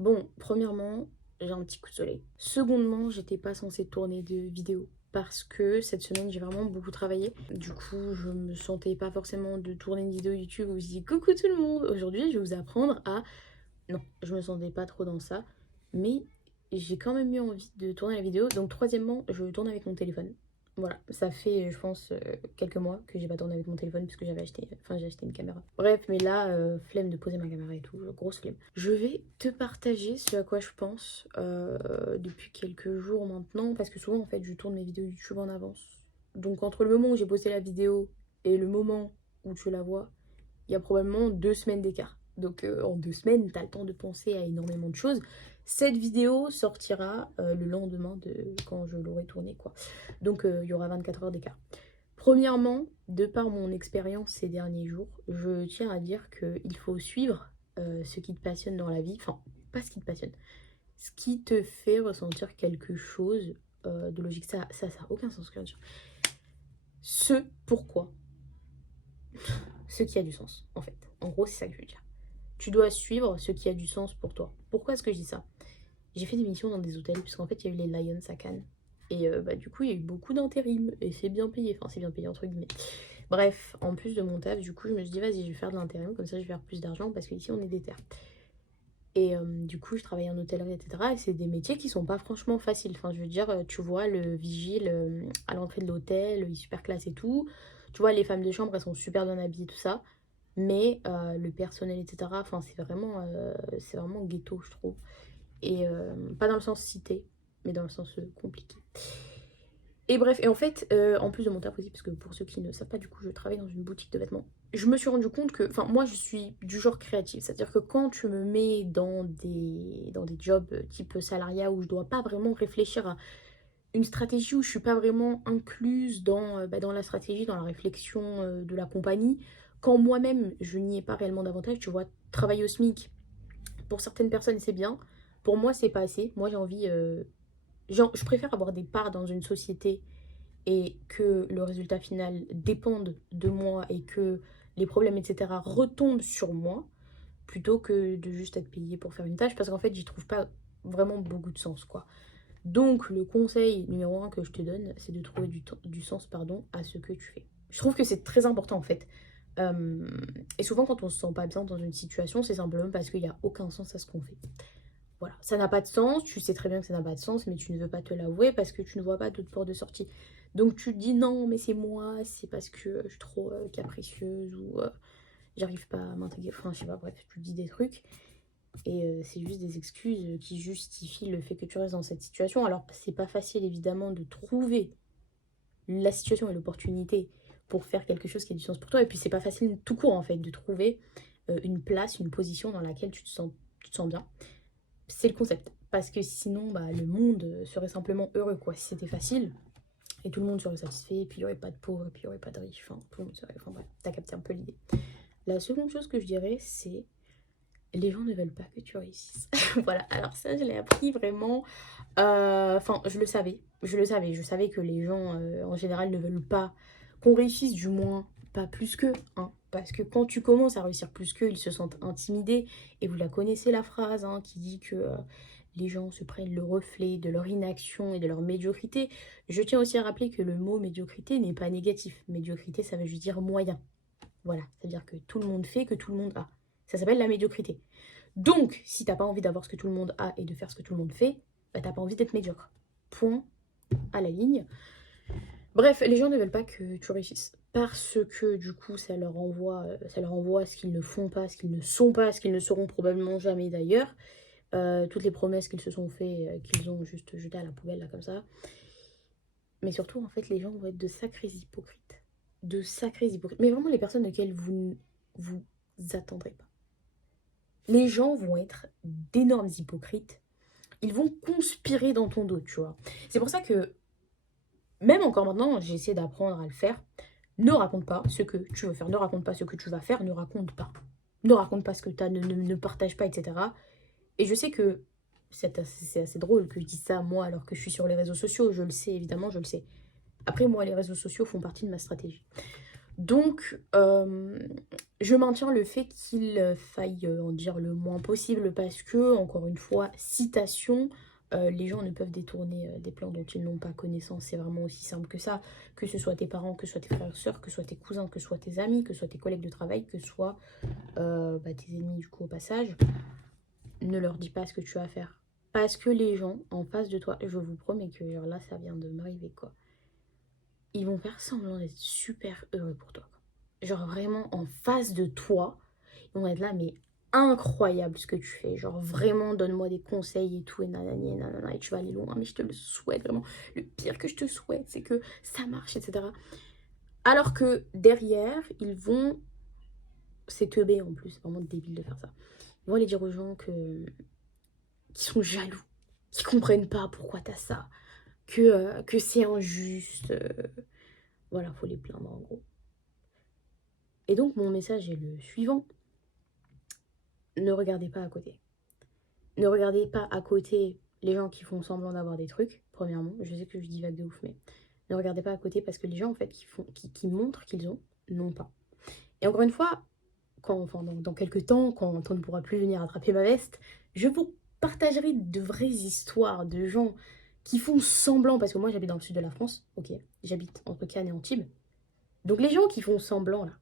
Bon, premièrement, j'ai un petit coup de soleil. Secondement, j'étais pas censée tourner de vidéo parce que cette semaine, j'ai vraiment beaucoup travaillé. Du coup, je me sentais pas forcément de tourner une vidéo YouTube où je dis coucou tout le monde. Aujourd'hui, je vais vous apprendre à... Non, je me sentais pas trop dans ça. Mais j'ai quand même eu envie de tourner la vidéo. Donc, troisièmement, je tourne avec mon téléphone. Voilà, ça fait, je pense, quelques mois que j'ai pas tourné avec mon téléphone parce que j'ai acheté une caméra. Bref, mais là, flemme de poser ma caméra et tout, grosse flemme. Je vais te partager ce à quoi je pense depuis quelques jours maintenant, parce que souvent, en fait, je tourne mes vidéos YouTube en avance. Donc, entre le moment où j'ai posté la vidéo et le moment où tu la vois, il y a probablement 2 semaines d'écart. Donc en 2 semaines, tu as le temps de penser à énormément de choses. Cette vidéo sortira le lendemain de quand je l'aurai tournée, quoi. Donc il y aura 24 heures d'écart. Premièrement, de par mon expérience ces derniers jours, je tiens à dire qu'il faut suivre ce qui te passionne dans la vie. Enfin, pas ce qui te passionne. Ce qui te fait ressentir quelque chose de logique. Ça a aucun sens, ce que je viens de dire. Ce pourquoi. Ce qui a du sens, en fait. En gros, c'est ça que je veux dire. Tu dois suivre ce qui a du sens pour toi. Pourquoi est-ce que je dis ça? J'ai fait des missions dans des hôtels, puisqu'en fait, il y a eu les Lions à Cannes. Et bah, du coup, il y a eu beaucoup d'intérim. Et c'est bien payé. Enfin, c'est bien payé, entre guillemets. Bref, en plus de mon taf, du coup, je me suis dit, vas-y, je vais faire de l'intérim. Comme ça, je vais faire plus d'argent, parce qu'ici, on est déter. Et du coup, je travaille en hôtellerie, etc. Et c'est des métiers qui sont pas franchement faciles. Enfin, je veux dire, tu vois, le vigile à l'entrée de l'hôtel, il est super classe et tout. Tu vois, les femmes de chambre, elles sont super bien habillées, tout ça. Mais le personnel, etc., enfin, c'est vraiment ghetto, je trouve. Et pas dans le sens cité, mais dans le sens compliqué. Et bref, et en fait, en plus de mon taf aussi, parce que pour ceux qui ne savent pas, du coup, je travaille dans une boutique de vêtements. Je me suis rendu compte que, enfin, moi, je suis du genre créatif. C'est-à-dire que quand tu me mets dans des jobs type salariat où je dois pas vraiment réfléchir à une stratégie, où je suis pas vraiment incluse dans la stratégie, dans la réflexion de la compagnie, quand moi-même, je n'y ai pas réellement d'avantage, tu vois, travailler au SMIC, pour certaines personnes, c'est bien. Pour moi, c'est pas assez. Moi, j'ai envie... je préfère avoir des parts dans une société et que le résultat final dépende de moi et que les problèmes, etc., retombent sur moi, plutôt que de juste être payé pour faire une tâche, parce qu'en fait, j'y trouve pas vraiment beaucoup de sens, quoi. Donc, le conseil numéro 1 que je te donne, c'est de trouver du sens, pardon, à ce que tu fais. Je trouve que c'est très important, en fait. Euh, et souvent, quand on se sent pas bien dans une situation, c'est simplement parce qu'il n'y a aucun sens à ce qu'on fait. Voilà, ça n'a pas de sens, tu sais très bien que ça n'a pas de ssens, mais tu ne veux pas te l'avouer parce que tu ne vois pas d'autre porte de sortie. Donc tu te dis non, mais c'est moi, c'est parce que je suis trop capricieuse ou j'arrive pas à m'intégrer. Enfin, je sais pas, bref, tu te dis des trucs et c'est juste des excuses qui justifient le fait que tu restes dans cette situation. Alors, c'est pas facile évidemment de trouver la situation et l'opportunité pour faire quelque chose qui a du sens pour toi. Et puis, c'est pas facile tout court en fait de trouver une place, une position dans laquelle tu te sens bien. C'est le concept. Parce que sinon, bah, le monde serait simplement heureux, quoi. Si c'était facile, et tout le monde serait satisfait, et puis il n'y aurait pas de pauvres, et puis il n'y aurait pas de riches, enfin, tout le monde serait... Enfin bref, t'as capté un peu l'idée. La seconde chose que je dirais, c'est les gens ne veulent pas que tu réussisses. Voilà, alors ça, je l'ai appris vraiment... Enfin, je savais que les gens, en général, ne veulent pas qu'on réussisse, du moins, pas plus qu'eux, hein. Parce que quand tu commences à réussir plus qu'eux, ils se sentent intimidés. Et vous la connaissez, la phrase, hein, qui dit que les gens se prennent le reflet de leur inaction et de leur médiocrité. Je tiens aussi à rappeler que le mot médiocrité n'est pas négatif. Médiocrité, ça veut juste dire moyen. Voilà, c'est-à-dire que tout le monde fait, que tout le monde a. Ça s'appelle la médiocrité. Donc, si t'as pas envie d'avoir ce que tout le monde a et de faire ce que tout le monde fait, bah t'as pas envie d'être médiocre. Point à la ligne. Bref, les gens ne veulent pas que tu réussisses. Parce que du coup, ça leur envoie ce qu'ils ne font pas, ce qu'ils ne sont pas, ce qu'ils ne seront probablement jamais d'ailleurs. Toutes les promesses qu'ils se sont fait, qu'ils ont juste jetées à la poubelle, là, comme ça. Mais surtout, en fait, les gens vont être de sacrés hypocrites. De sacrés hypocrites. Mais vraiment, les personnes auxquelles vous vous attendrez pas. Les gens vont être d'énormes hypocrites. Ils vont conspirer dans ton dos, tu vois. C'est pour ça que, même encore maintenant, j'ai essayé d'apprendre à le faire. Ne raconte pas ce que tu veux faire. Ne raconte pas ce que tu vas faire. Ne raconte pas. Ne raconte pas ce que tu as. Ne partage pas, etc. Et je sais que c'est assez drôle que je dise ça, moi, alors que je suis sur les réseaux sociaux. Je le sais, évidemment, je le sais. Après, moi, les réseaux sociaux font partie de ma stratégie. Donc, je maintiens le fait qu'il faille en dire le moins possible parce que, encore une fois, citation, les gens ne peuvent détourner des plans dont ils n'ont pas connaissance. C'est vraiment aussi simple que ça. Que ce soit tes parents, que ce soit tes frères et sœurs, que ce soit tes cousins, que ce soit tes amis, que ce soit tes collègues de travail, que ce soit tes ennemis du coup au passage, ne leur dis pas ce que tu vas faire. Parce que les gens en face de toi, je vous promets que genre là, ça vient de m'arriver quoi. Ils vont faire semblant d'être super heureux pour toi. Genre vraiment en face de toi, ils vont être là, mais incroyable ce que tu fais. Genre vraiment, donne-moi des conseils et tout, et nanani, et nanana, et tu vas aller loin, mais je te le souhaite vraiment. Le pire que je te souhaite, c'est que ça marche, etc. Alors que derrière, ils vont. C'est teubé en plus, c'est vraiment débile de faire ça. Ils vont aller dire aux gens qui sont jaloux, qui comprennent pas pourquoi t'as ça, que c'est injuste. Voilà, faut les plaindre en gros. Et donc mon message est le suivant. Ne regardez pas à côté. Ne regardez pas à côté les gens qui font semblant d'avoir des trucs, premièrement. Je sais que je divague de ouf, mais ne regardez pas à côté parce que les gens en fait qui montrent qu'ils ont, n'ont pas. Et encore une fois, dans quelques temps, quand on ne pourra plus venir attraper ma veste, je vous partagerai de vraies histoires de gens qui font semblant, parce que moi j'habite dans le sud de la France, ok, j'habite entre Cannes et Antibes. Donc les gens qui font semblant là,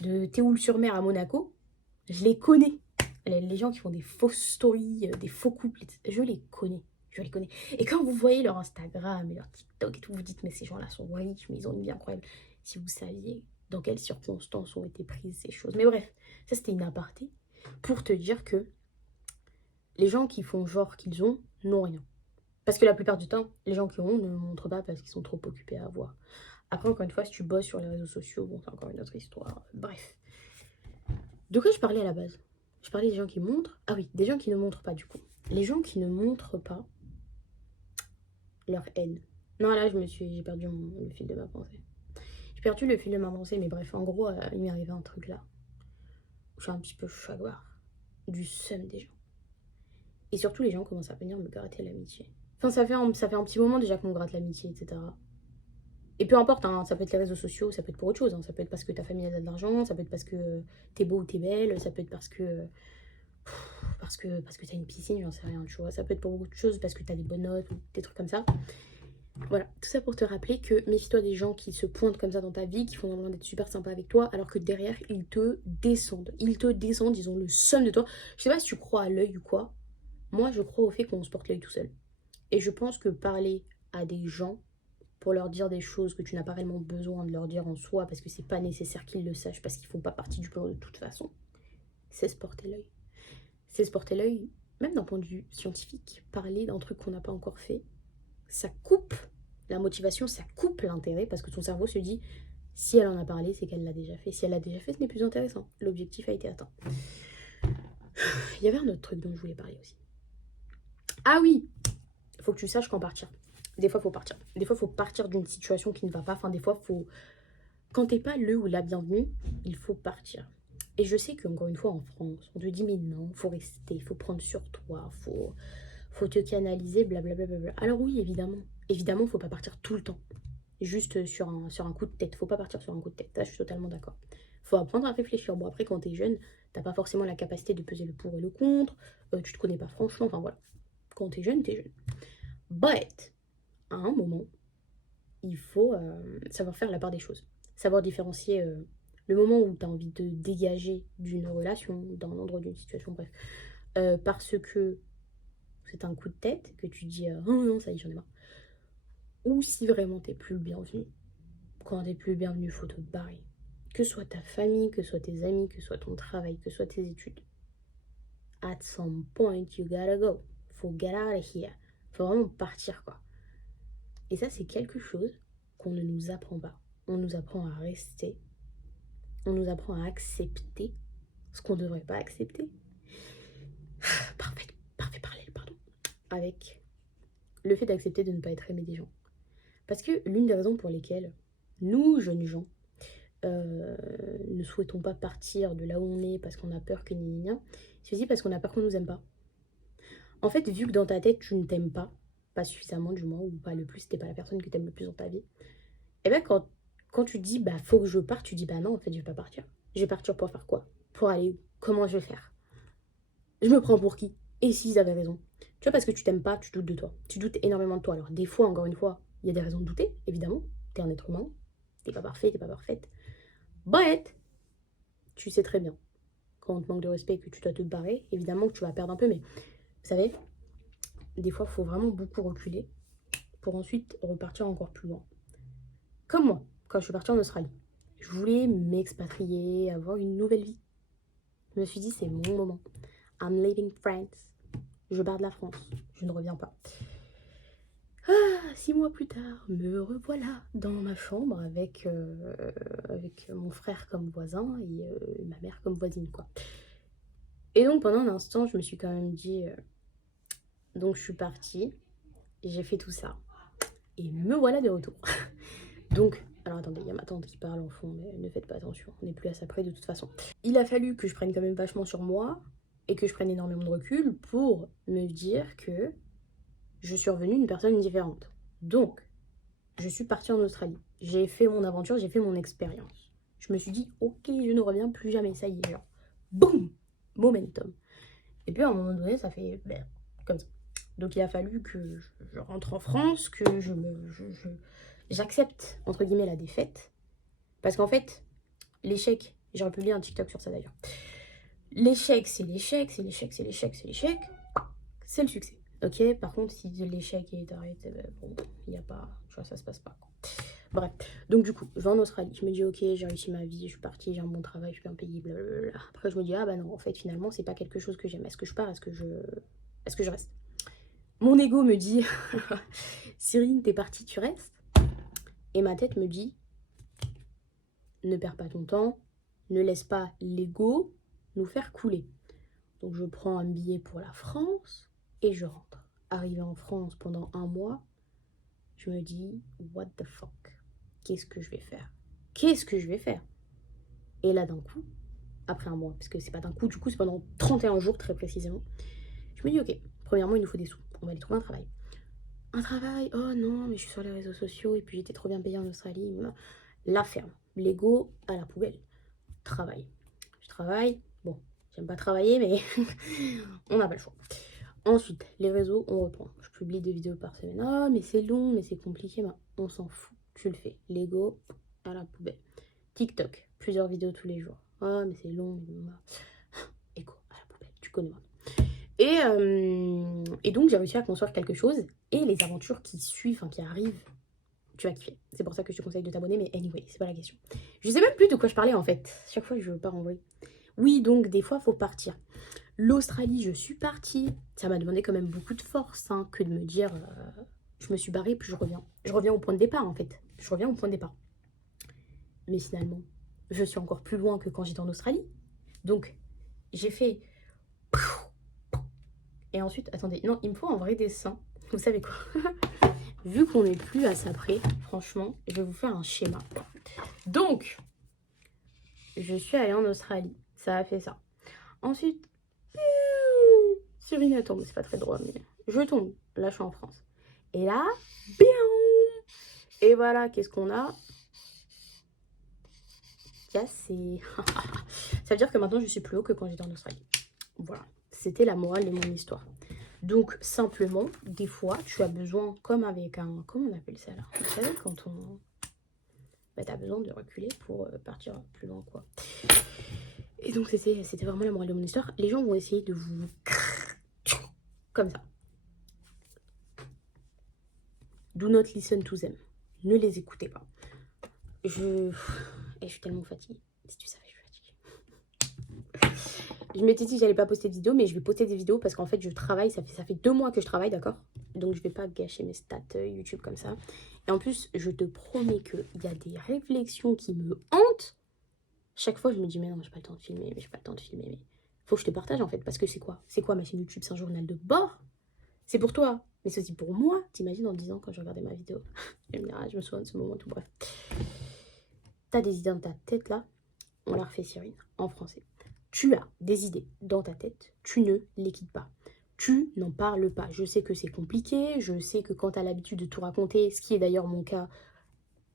de Théoul-sur-Mer à Monaco, je les connais. Les gens qui font des fausses stories, des faux couples, etc. Je les connais. Je les connais. Et quand vous voyez leur Instagram et leur TikTok et tout, vous dites, mais ces gens-là sont riches, mais ils ont une vie incroyable. Si vous saviez dans quelles circonstances ont été prises ces choses. Mais bref, ça c'était une aparté pour te dire que les gens qui font genre qu'ils ont n'ont rien. Parce que la plupart du temps, les gens qui ont ne montrent pas parce qu'ils sont trop occupés à avoir. Après, encore une fois, si tu bosses sur les réseaux sociaux, bon, c'est encore une autre histoire. Bref. De quoi je parlais à la base? Je parlais des gens qui montrent. Ah oui, des gens qui ne montrent pas du coup. Les gens qui ne montrent pas leur haine. Non, là, j'ai perdu le fil de ma pensée. J'ai perdu le fil de ma pensée, mais bref, en gros, il m'est arrivé un truc là. Où je suis un petit peu chagouard. Du seum des gens. Et surtout, les gens commencent à venir me gratter l'amitié. Enfin, ça fait un petit moment déjà qu'on me gratte l'amitié, etc. Et peu importe, hein, ça peut être les réseaux sociaux, ça peut être pour autre chose. Hein. Ça peut être parce que ta famille a de l'argent, ça peut être parce que t'es beau ou t'es belle, ça peut être parce que t'as une piscine, j'en sais rien, tu vois. Ça peut être pour beaucoup de choses, parce que t'as des bonnes notes, ou des trucs comme ça. Voilà, tout ça pour te rappeler que méfie-toi des gens qui se pointent comme ça dans ta vie, qui font semblant d'être super sympas avec toi, alors que derrière, ils te descendent. Ils te descendent, ils ont le seum de toi. Je sais pas si tu crois à l'œil ou quoi. Moi, je crois au fait qu'on se porte l'œil tout seul. Et je pense que parler à des gens pour leur dire des choses que tu n'as pas réellement besoin de leur dire en soi, parce que c'est pas nécessaire qu'ils le sachent, parce qu'ils font pas partie du plan de toute façon, c'est se porter l'œil. C'est se porter l'œil, même d'un point de vue scientifique. Parler d'un truc qu'on n'a pas encore fait, ça coupe la motivation, ça coupe l'intérêt, parce que ton cerveau se dit, si elle en a parlé, c'est qu'elle l'a déjà fait. Si elle l'a déjà fait, ce n'est plus intéressant. L'objectif a été atteint. Il y avait un autre truc dont je voulais parler aussi. Ah oui, il faut que tu saches quand partir. Des fois, il faut partir. Des fois, il faut partir d'une situation qui ne va pas. Enfin, des fois, faut... Quand t'es pas le ou la bienvenue, il faut partir. Et je sais qu'encore une fois, en France, on te dit, mais non, faut rester, faut prendre sur toi, faut te canaliser, blablabla. Alors oui, évidemment. Évidemment, faut pas partir tout le temps. Juste sur un coup de tête. Faut pas partir sur un coup de tête. Ça, je suis totalement d'accord. Faut apprendre à réfléchir. Bon, après, quand t'es jeune, t'as pas forcément la capacité de peser le pour et le contre. Tu te connais pas franchement. Enfin, voilà. Quand t'es jeune, t'es jeune. But, à un moment, il faut savoir faire la part des choses. Savoir différencier le moment où tu as envie de dégager d'une relation, d'un endroit, d'une situation, bref. Parce que c'est un coup de tête, que tu dis oh non, ça y est, j'en ai marre. Ou si vraiment t'es plus le bienvenu. Quand t'es plus le bienvenu, il faut te barrer. Que ce soit ta famille, que ce soit tes amis, que ce soit ton travail, que ce soit tes études. At some point, you gotta go. Faut get out of here. Faut vraiment partir, quoi. Et ça, c'est quelque chose qu'on ne nous apprend pas. On nous apprend à rester. On nous apprend à accepter ce qu'on ne devrait pas accepter. Parfait parallèle, pardon. Avec le fait d'accepter de ne pas être aimé des gens. Parce que l'une des raisons pour lesquelles nous, jeunes gens, ne souhaitons pas partir de là où on est parce qu'on a peur que c'est aussi parce qu'on a peur qu'on nous aime pas. En fait, vu que dans ta tête, tu ne t'aimes pas suffisamment du moins, ou pas le plus, t'es pas la personne que t'aimes le plus dans ta vie, et bien quand tu te dis, bah, faut que je parte, tu dis, bah non, en fait, je vais pas partir. Je vais partir pour faire quoi? Pour aller où? Comment je vais faire? Je me prends pour qui? Et s'ils avaient raison? Tu vois, parce que tu t'aimes pas, tu doutes de toi. Tu doutes énormément de toi. Alors, des fois, encore une fois, il y a des raisons de douter, évidemment. T'es un être humain. T'es pas parfait, t'es pas parfaite. But, tu sais très bien, quand on te manque de respect et que tu dois te barrer, évidemment que tu vas perdre un peu, mais vous savez, des fois, il faut vraiment beaucoup reculer pour ensuite repartir encore plus loin. Comme moi, quand je suis partie en Australie. Je voulais m'expatrier, avoir une nouvelle vie. Je me suis dit, c'est mon moment. I'm leaving France. Je pars de la France. Je ne reviens pas. 6 mois plus tard, me revoilà dans ma chambre avec mon frère comme voisin et ma mère comme voisine, quoi. Et donc, pendant un instant, je me suis quand même dit... donc, je suis partie. J'ai fait tout ça. Et me voilà de retour. Donc, alors attendez, il y a ma tante qui parle en fond, mais ne faites pas attention, on n'est plus à ça près de toute façon. Il a fallu que je prenne quand même vachement sur moi et que je prenne énormément de recul pour me dire que je suis revenue une personne différente. Donc, je suis partie en Australie. J'ai fait mon aventure, j'ai fait mon expérience. Je me suis dit, ok, je ne reviens plus jamais, ça y est, genre, boum, momentum. Et puis à un moment donné, ça fait comme ça. Donc il a fallu que je rentre en France, que j'accepte, entre guillemets, la défaite. Parce qu'en fait, l'échec, j'aurais publié un TikTok sur ça d'ailleurs. L'échec, c'est l'échec, c'est l'échec, c'est l'échec, c'est l'échec. C'est le succès. Ok, par contre, si l'échec est arrêté, bon, il n'y a pas, tu vois, ça se passe pas. Bref, donc du coup, je vais en Australie, je me dis ok, j'ai réussi ma vie, je suis partie, j'ai un bon travail, je suis bien payée, blablabla. Après, je me dis ah bah non, en fait, finalement, c'est pas quelque chose que j'aime. Est-ce que je pars, est-ce que je reste? Mon ego me dit Cyrine, t'es partie, tu restes. Et ma tête me dit ne perds pas ton temps, ne laisse pas l'ego nous faire couler. Donc je prends un billet pour la France et je rentre. Arrivée en France pendant 1 mois, je me dis what the fuck, qu'est-ce que je vais faire? Qu'est-ce que je vais faire? Et là d'un coup, après 1 mois, parce que c'est pas d'un coup, du coup c'est pendant 31 jours très précisément, je me dis ok, premièrement il nous faut des sous, on va aller trouver un travail. Un travail, oh non, mais je suis sur les réseaux sociaux et puis j'étais trop bien payée en Australie. La ferme, l'ego à la poubelle. Travail. Je travaille, bon, j'aime pas travailler, mais on n'a pas le choix. Ensuite, les réseaux, on reprend. Je publie 2 vidéos par semaine. Ah, mais c'est long, mais c'est compliqué. Ben, on s'en fout, tu le fais. L'ego à la poubelle. TikTok, plusieurs vidéos tous les jours. Ah, mais c'est long. Ego à la poubelle, tu connais moi. Et donc, j'ai réussi à construire quelque chose. Et les aventures qui suivent, enfin qui arrivent, tu vas kiffer. C'est pour ça que je te conseille de t'abonner, mais anyway, c'est pas la question. Je sais même plus de quoi je parlais en fait. Chaque fois, je pars en vrille. Oui, donc des fois, faut partir. L'Australie, je suis partie. Ça m'a demandé quand même beaucoup de force hein, que de me dire je me suis barrée, puis je reviens. Je reviens au point de départ en fait. Je reviens au point de départ. Mais finalement, je suis encore plus loin que quand j'étais en Australie. Donc, j'ai fait. Et ensuite, attendez, non, il me faut un vrai dessin. Vous savez quoi? Vu qu'on n'est plus à ça près, franchement, je vais vous faire un schéma. Donc, je suis allée en Australie. Ça a fait ça. Ensuite, Cyrine tombe. C'est pas très drôle, mais je tombe. Là, je suis en France. Et là, et voilà, qu'est-ce qu'on a? Cassé. Ça veut dire que maintenant, je suis plus haut que quand j'étais en Australie. Voilà. C'était la morale de mon histoire. Donc, simplement, des fois, tu as besoin, comme avec un... Comment on appelle ça, là? Vous savez, quand on... Bah, tu as besoin de reculer pour partir plus loin, quoi. Et donc, c'était vraiment la morale de mon histoire. Les gens vont essayer de vous... Comme ça. Do not listen to them. Ne les écoutez pas. Et je suis tellement fatiguée. Si tu savais, je suis fatiguée. Je m'étais dit que j'allais pas poster de vidéos, mais je vais poster des vidéos parce qu'en fait, je travaille. Ça fait 2 mois que je travaille, d'accord? Donc, je vais pas gâcher mes stats YouTube comme ça. Et en plus, je te promets qu'il y a des réflexions qui me hantent. Chaque fois, je me dis, mais non, j'ai pas le temps de filmer, mais j'ai pas le temps de filmer. Mais faut que je te partage en fait, parce que c'est quoi? C'est quoi ma chaîne YouTube? C'est un journal de bord. C'est pour toi, mais c'est aussi pour moi. T'imagines dans 10 ans quand je regardais ma vidéo. Je me dirais, je me souviens de ce moment, tout bref. T'as des idées dans ta tête là? On la refait, Cyrine, en français. Tu as des idées dans ta tête, tu ne les quittes pas. Tu n'en parles pas. Je sais que c'est compliqué, je sais que quand tu as l'habitude de tout raconter, ce qui est d'ailleurs mon cas,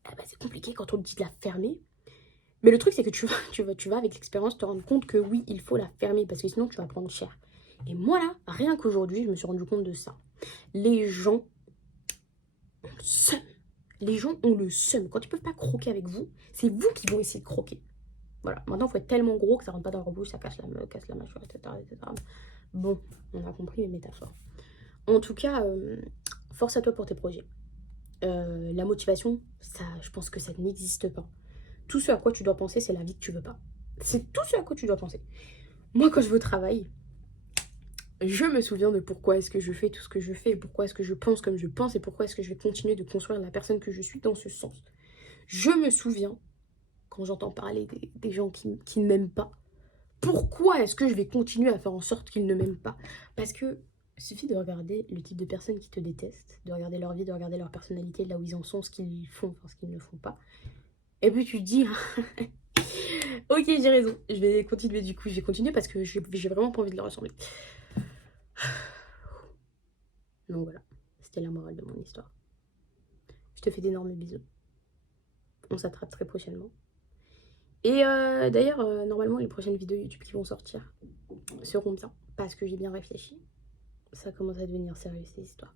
ah bah, c'est compliqué quand on te dit de la fermer. Mais le truc, c'est que tu vas avec l'expérience te rendre compte que oui, il faut la fermer parce que sinon tu vas prendre cher. Et moi là, rien qu'aujourd'hui, je me suis rendu compte de ça. Les gens ont le seum. Les gens ont le seum. Quand ils peuvent pas croquer avec vous, c'est vous qui vont essayer de croquer. Voilà. Maintenant, il faut être tellement gros que ça rentre pas dans leur bouche, ça casse la mâchoire, etc., etc. Bon, on a compris les métaphores. En tout cas, force à toi pour tes projets. La motivation, ça, je pense que ça n'existe pas. Tout ce à quoi tu dois penser, c'est la vie que tu veux pas. C'est tout ce à quoi tu dois penser. Moi, quand je vais au travail, je me souviens de pourquoi est-ce que je fais tout ce que je fais, et pourquoi est-ce que je pense comme je pense, et pourquoi est-ce que je vais continuer de construire la personne que je suis dans ce sens. Je me souviens, quand j'entends parler des gens qui ne m'aiment pas, pourquoi est-ce que je vais continuer à faire en sorte qu'ils ne m'aiment pas? Parce que il suffit de regarder le type de personnes qui te détestent, de regarder leur vie, de regarder leur personnalité, là où ils en sont, ce qu'ils font, enfin ce qu'ils ne font pas. Et puis tu te dis, ok, j'ai raison, je vais continuer du coup, je vais continuer parce que j'ai vraiment pas envie de leur ressembler. Donc voilà, c'était la morale de mon histoire. Je te fais d'énormes bisous. On s'attrape très prochainement. Et d'ailleurs, normalement, les prochaines vidéos YouTube qui vont sortir seront bien parce que j'ai bien réfléchi. Ça commence à devenir sérieux ces histoires.